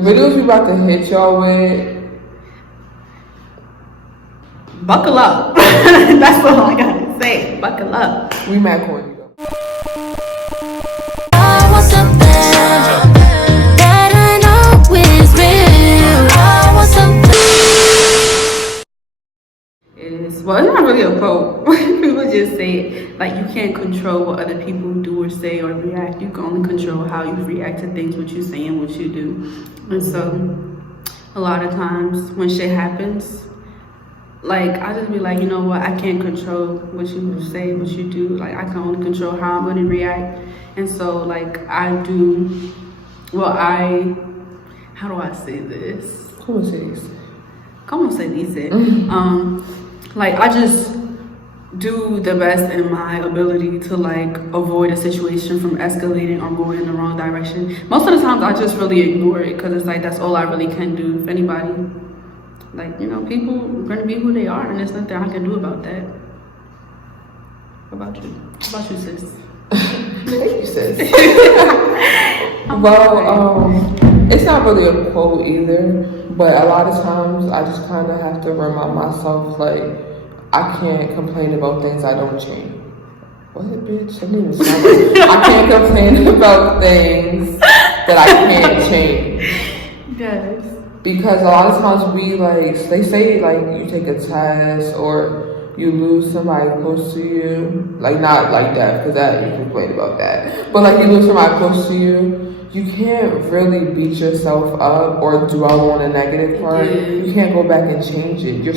Videos we about to hit y'all with. Buckle up. That's all I gotta say. Buckle up. We mad corny though. I want something that I know is real. I want something. It's not really a quote. People just say it. Like, you can't control what other people do or say or react. You can only control how you react to things, what you say and what you do. And so a lot of times when shit happens, like, I just be like, you know what, I can't control what you say, what you do. Like, I can only control how I'm gonna react. And so, like, how do I say this? Come on, say this. Come on, say this. Like, I just do the best in my ability to, like, avoid a situation from escalating or going in the wrong direction. Most of the times I just really ignore it because it's like, that's all I really can do. If anybody, like, you know, people are going to be who they are, and there's nothing I can do about that. What about you? What about you, sis? Thank you, sis. Well, it's not really a quote either, but a lot of times I just kind of have to remind myself, like, I can't complain about things I don't change. What, bitch? I didn't even sound right. I can't complain about things that I can't change. Yes. Because a lot of times we, like, they say, like, you take a test or you lose somebody close to you. Like, not like that, because that, you complain about that. But, like, you lose somebody close to you, you can't really beat yourself up or dwell on a negative part. Yeah. You can't go back and change it. You're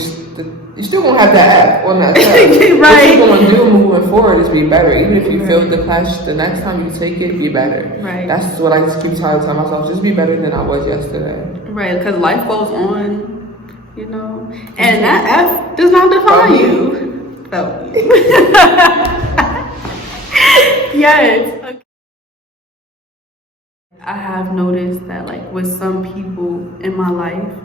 still gonna have to act on that test. Right. What you're gonna do moving forward is be better. Even if you fail the class, the next time you take it, be better. Right. That's what I just keep trying to tell myself. Just be better than I was yesterday. Right, because life goes on, you know, and that F does not define you. So, yes. Okay. I have noticed that, like, with some people in my life,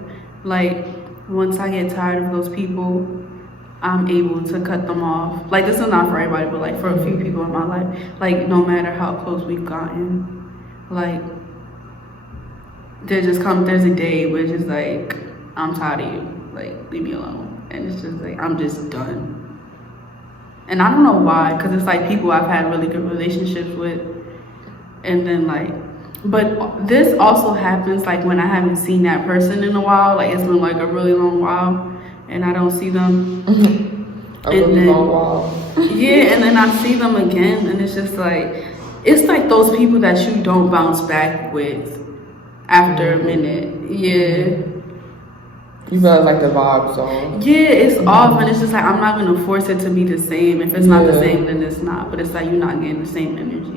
like, once I get tired of those people, I'm able to cut them off. Like, this is not for everybody, but, like, for a few people in my life, like, no matter how close we've gotten, like, there's a day where it's just like, I'm tired of you, like, leave me alone. And it's just like, I'm just done. And I don't know why, because it's like people I've had really good relationships with, and then, like, but this also happens, like, when I haven't seen that person in a while, like, it's been like a really long while and I don't see them. A really long while. Yeah, and then I see them again, and it's just like, it's like those people that you don't bounce back with after a minute. Yeah. You feel like the vibes on. Yeah, it's off, and it's just like, I'm not gonna force it to be the same. If it's not the same, then it's not. But it's like, you're not getting the same energy.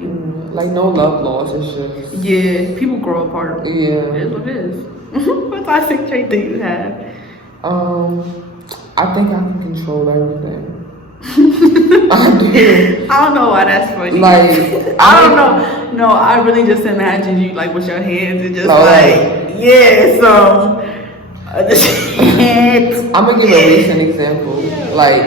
Like, no love loss, it's just. Yeah, people grow apart. Yeah. It is what it is. What toxic trait do you have? I think I can control everything. I do. I don't know why that's funny. Like, I don't know. No, I really just imagine you, like, with your hands and just yeah, so I just can't. I'm gonna give a recent example. Like,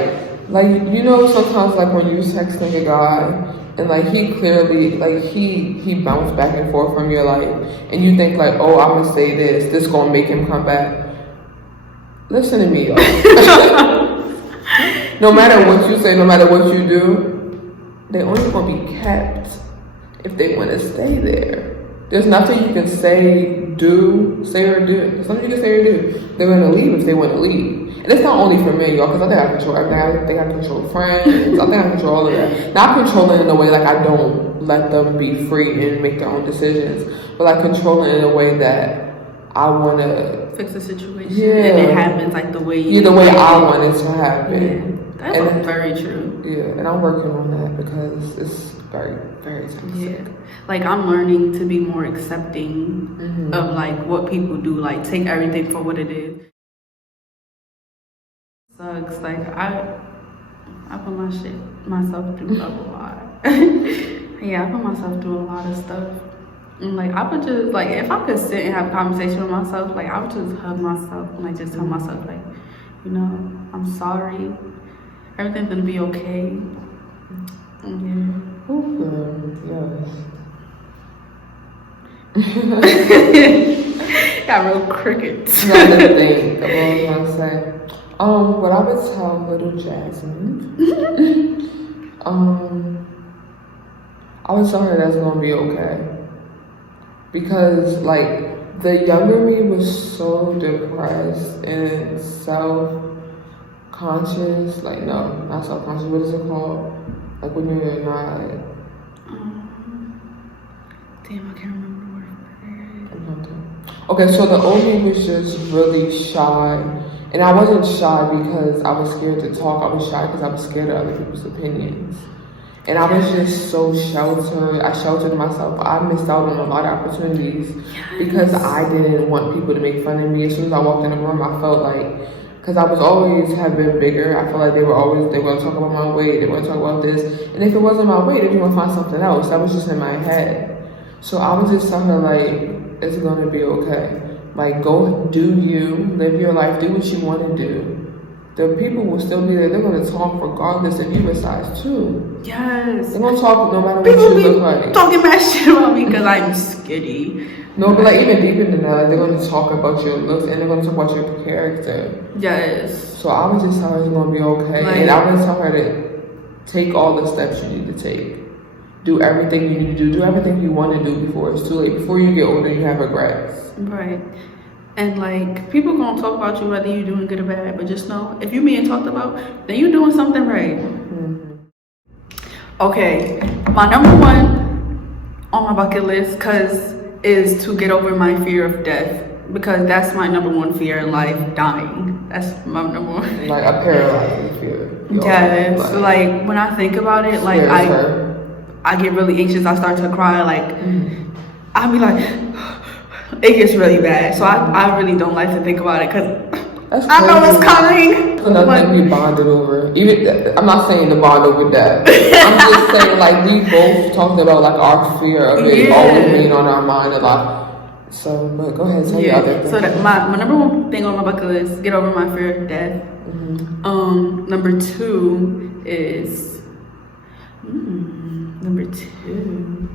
you know, sometimes, like, when you texting a guy and, like, he clearly, like, he bounced back and forth from your life, and you think, like, oh, I'm gonna say this gonna make him come back. Listen to me, y'all. No matter what you say, no matter what you do, they only gonna be kept if they want to stay there. There's nothing you can say or do. There's nothing you can say or do. They're gonna leave if they want to leave. And it's not only for me, y'all, because I think I control everything. I think I control friends. I think I control all of that. Not controlling in a way like I don't let them be free and make their own decisions, but like controlling in a way that I want to Fix the situation. Yeah. And it happens like the way you. the way I want it to happen. Yeah. That's very true. Yeah, and I'm working on that because it's very, very toxic. Yeah. Like, I'm learning to be more accepting of, like, what people do. Like, take everything for what it is. Sucks. Like, I put myself through a lot. Yeah, I put myself through a lot of stuff. And, like, I would just, like, if I could sit and have a conversation with myself, like, I would just hug myself and, like, just tell myself, like, you know, I'm sorry. Everything's gonna be okay. Yeah. Oh, yes. Got real crickets. Not to think of what I was gonna say. What I would tell little Jasmine, I would tell her that's gonna be okay. Because like the younger me was so depressed and self-conscious. Like no, not self-conscious. What is it called? Like when you're not. Damn, I can't remember the word. Okay, so the old me was just really shy. And I wasn't shy because I was scared to talk. I was shy because I was scared of other people's opinions. And I was just so sheltered. I sheltered myself. I missed out on a lot of opportunities because I didn't want people to make fun of me. As soon as I walked in the room, I felt like, because I was always have been bigger, I felt like they were going to talk about my weight, they were going to talk about this. And if it wasn't my weight, they were going to find something else. That was just in my head. So I would just tell her, like, it's going to be okay. Like, go do you, live your life, do what you want to do. The people will still be there. They're going to talk regardless if you size 2. Yes. They're going to talk no matter what People you be look like. talking bad shit about me because I'm skinny. No, but like even deeper than that, like, they're going to talk about your looks and they're going to talk about your character. Yes. So I would just tell her it's going to be okay. Like, and I would tell her to take all the steps you need to take. Do everything you need to do. Do everything you want to do before it's too late. Before you get older, you have regrets. Right. And like, people gonna talk about you whether you're doing good or bad, but just know, if you being talked about, then you're doing something right. Mm-hmm. Okay, my number one on my bucket list, is to get over my fear of death. Because that's my number one fear in life, dying. That's my number one. Like a paralyzing fear. Yes, like when I think about it, like I get really anxious. I start to cry. Like I be like, it gets really bad. So I really don't like to think about it because I know it's coming. Another thing we bonded over. Even I'm not saying the bond over death. I'm just saying like we both talked about like our fear of it always being on our mind a lot. So, but go ahead, tell your other thing. So that my number one thing on my bucket list, get over my fear of death. Mm-hmm. Number two is number two.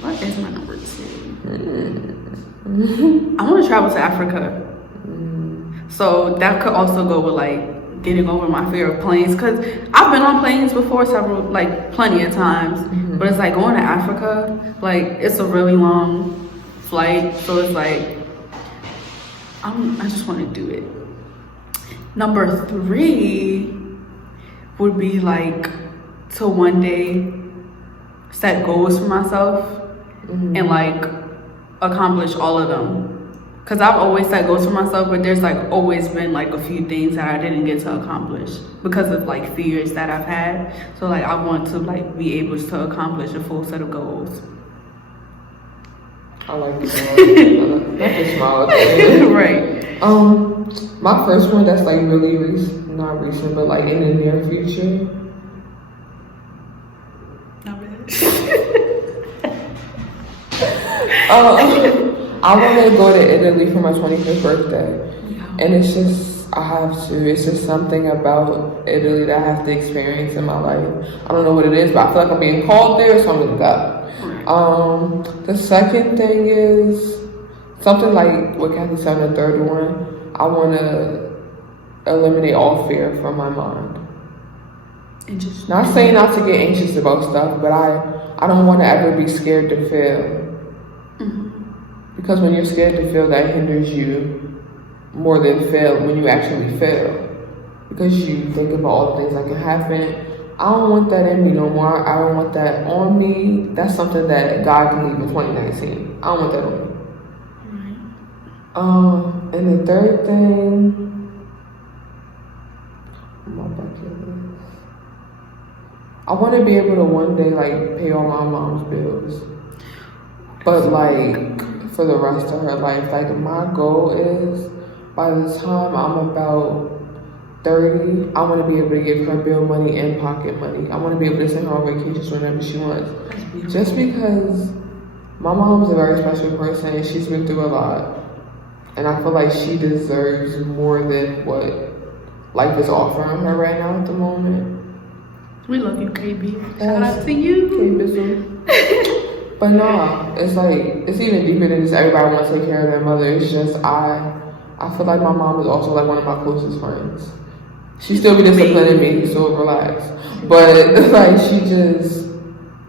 What is my number 2? I want to travel to Africa. So that could also go with like getting over my fear of planes, because I've been on planes before plenty of times. But it's like going to Africa, like it's a really long flight, so it's like I just want to do it. Number 3 would be like to one day set goals for myself and like accomplish all of them. Cause I've always set goals for myself, but there's like always been like a few things that I didn't get to accomplish because of like fears that I've had. So like I want to like be able to accomplish a full set of goals. I like it. Not just smile. Right. My first one that's like really not recent, but like in the near future. Not bad. I want to go to Italy for my 25th birthday. And it's just, I have to. It's just something about Italy that I have to experience in my life. I don't know what it is, but I feel like I'm being called there, so I'm going to go. The second thing is something like what Kathy said in the third one. I want to eliminate all fear from my mind. Not saying not to get anxious about stuff, but I don't want to ever be scared to fail. Because when you're scared to fail, that hinders you more than fail when you actually fail. Because you think about all the things that can happen. I don't want that in me no more. I don't want that on me. That's something that God can leave in 2019. I don't want that on me. And the third thing, my bucket list. I want to be able to one day like pay all my mom's bills. But like for the rest of her life, like my goal is by the time I'm about 30, I want to be able to give her bill money and pocket money. I want to be able to send her on vacations whenever she wants. Just because my mom's a very special person and she's been through a lot. And I feel like she deserves more than what life is offering her right now at the moment. We love you, KB. Shout out to you. But no, it's like, it's even deeper than just everybody want to take care of their mother. It's just I feel like my mom is also like one of my closest friends. She still be disciplining me, so relax. But like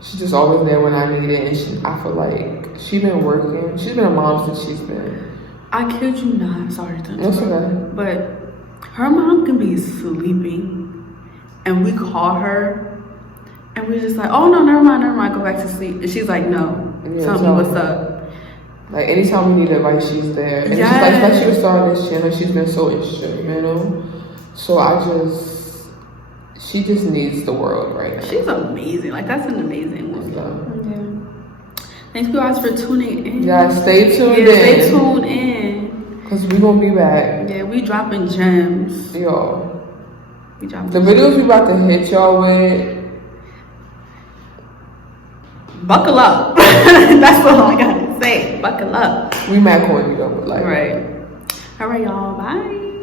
she's just always there when I need it. And I feel like she's been working. She's been a mom since she's been. I kid you not. Sorry to That's interrupt. okay. But her mom can be sleeping, and we call her, and we're just like, oh no, never mind, go back to sleep. And she's like, no, Yeah, tell me what's up. Like anytime we need advice, she's there. And Yes. she's like, especially with starting this channel, she's been so instrumental. So she just needs the world right now. She's amazing. Like that's an amazing woman. So, Yeah. Thank you guys for tuning in. yeah, stay tuned in. Stay tuned in. Because we're going to be back. Yeah, we dropping gems. Yo. We dropping The videos we about to hit y'all with. Buckle up. That's all I gotta say. Buckle up. We mad corny though, but like. Right. All right, y'all. Bye.